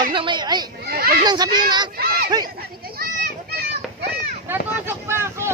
Wag nang may, ay, wag nang sabihin na. Hey! Natusok pa ako.